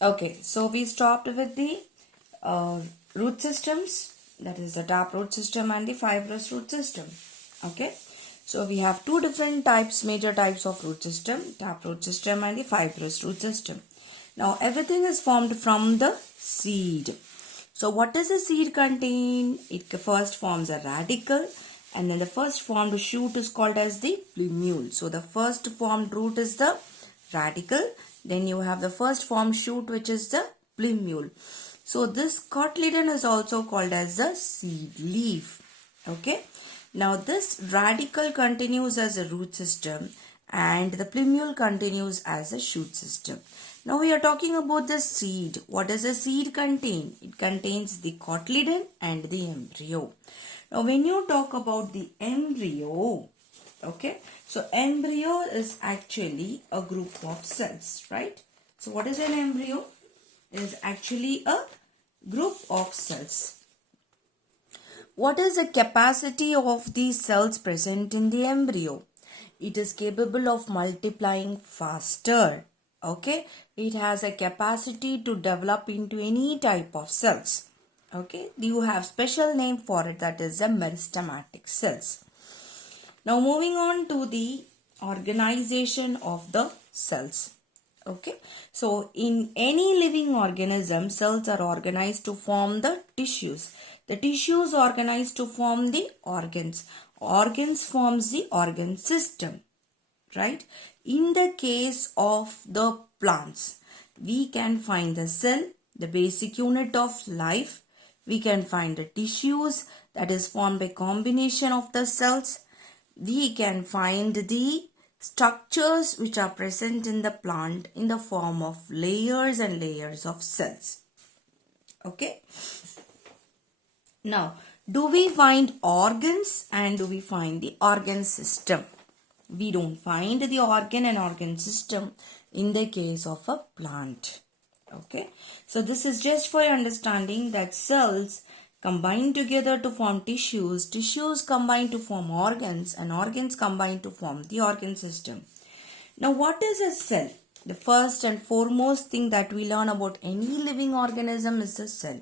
Okay, so we stopped with the uh, root systems, that is the taproot system and the fibrous root system. Okay, so we have two different types, major types of root system, taproot system and the fibrous root system. Now everything is formed from the seed. So what does a seed contain? It first forms a radicle, and then the first formed shoot is called as the plumule. So the first formed root is the radicle, then you have the first formed shoot which is the plumule. So this cotyledon is also called as the seed leaf. Okay. Now this radicle continues as a root system and the plumule continues as a shoot system. Now we are talking about the seed. What does a seed contain? It contains the cotyledon and the embryo. Now when you talk about the embryo, okay, so embryo is actually a group of cells, right? So what is an embryo? It is actually a group of cells. What is the capacity of these cells present in the embryo? It is capable of multiplying faster. Okay, it has a capacity to develop into any type of cells. Okay, you have special name for it, that is the meristematic cells. Now moving on to the organization of the cells. Okay, so in any living organism, cells are organized to form the tissues. The tissues organized to form the organs. Organs forms the organ system, right? In the case of the plants, we can find the cell, the basic unit of life. We can find the tissues, that is formed by combination of the cells. We can find the structures which are present in the plant in the form of layers and layers of cells. Okay. Now, do we find organs and do we find the organ system? We don't find the organ and organ system in the case of a plant. Okay. So this is just for your understanding that cells combine together to form tissues, tissues combine to form organs, and organs combine to form the organ system. Now what is a cell? The first and foremost thing that we learn about any living organism is the cell.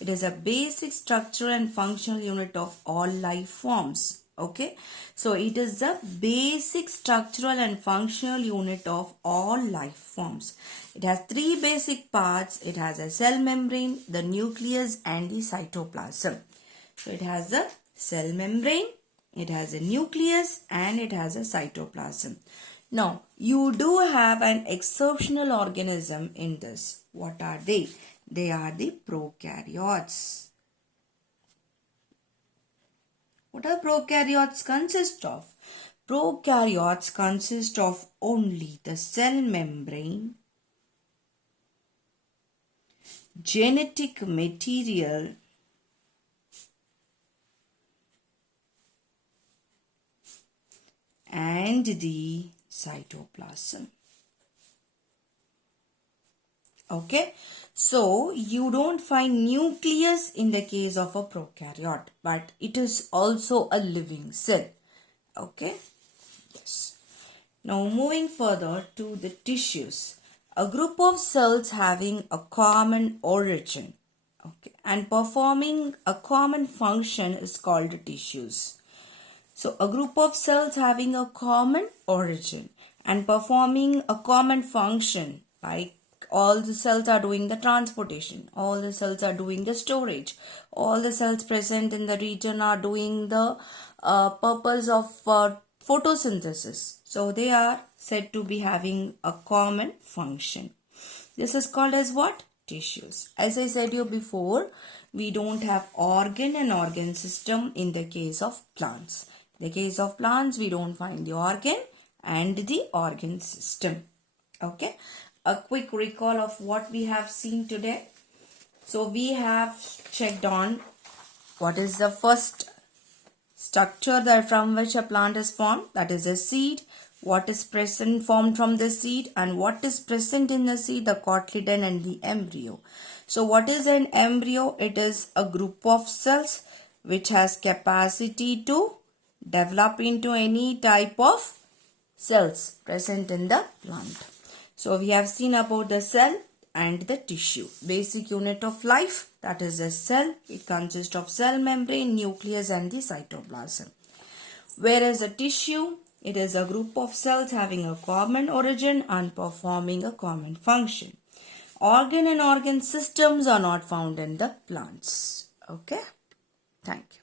It is a basic structural and functional unit of all life forms. Okay, so it is the basic structural and functional unit of all life forms. It has three basic parts. It has a cell membrane, the nucleus, and the cytoplasm. So it has a cell membrane, it has a nucleus, and it has a cytoplasm. Now, you do have an exceptional organism in this. What are they? They are the prokaryotes. What are prokaryotes consist of? Prokaryotes consist of only the cell membrane, genetic material, and the cytoplasm. Okay, so you don't find nucleus in the case of a prokaryote, but it is also a living cell. Okay, yes. Now moving further to the tissues. A group of cells having a common origin, okay, and performing a common function is called tissues. So a group of cells having a common origin and performing a common function, like all the cells are doing the transportation, all the cells are doing the storage, all the cells present in the region are doing the purpose of photosynthesis. So they are said to be having a common function. This is called as what? Tissues. As I said you before, we don't have organ and organ system in the case of plants. In the case of plants, we don't find the organ and the organ system. Okay. A quick recall of what we have seen today. So we have checked on what is the first structure that from which a plant is formed, that is a seed. What is present formed from the seed and what is present in the seed, the cotyledon and the embryo. So what is an embryo? It is a group of cells which has capacity to develop into any type of cells present in the plant. So we have seen about the cell, and the tissue. Basic unit of life, that is a cell. It consists of cell membrane, nucleus and the cytoplasm. Whereas a tissue, it is a group of cells having a common origin and performing a common function. Organ and organ systems are not found in the plants. Okay. Thank you.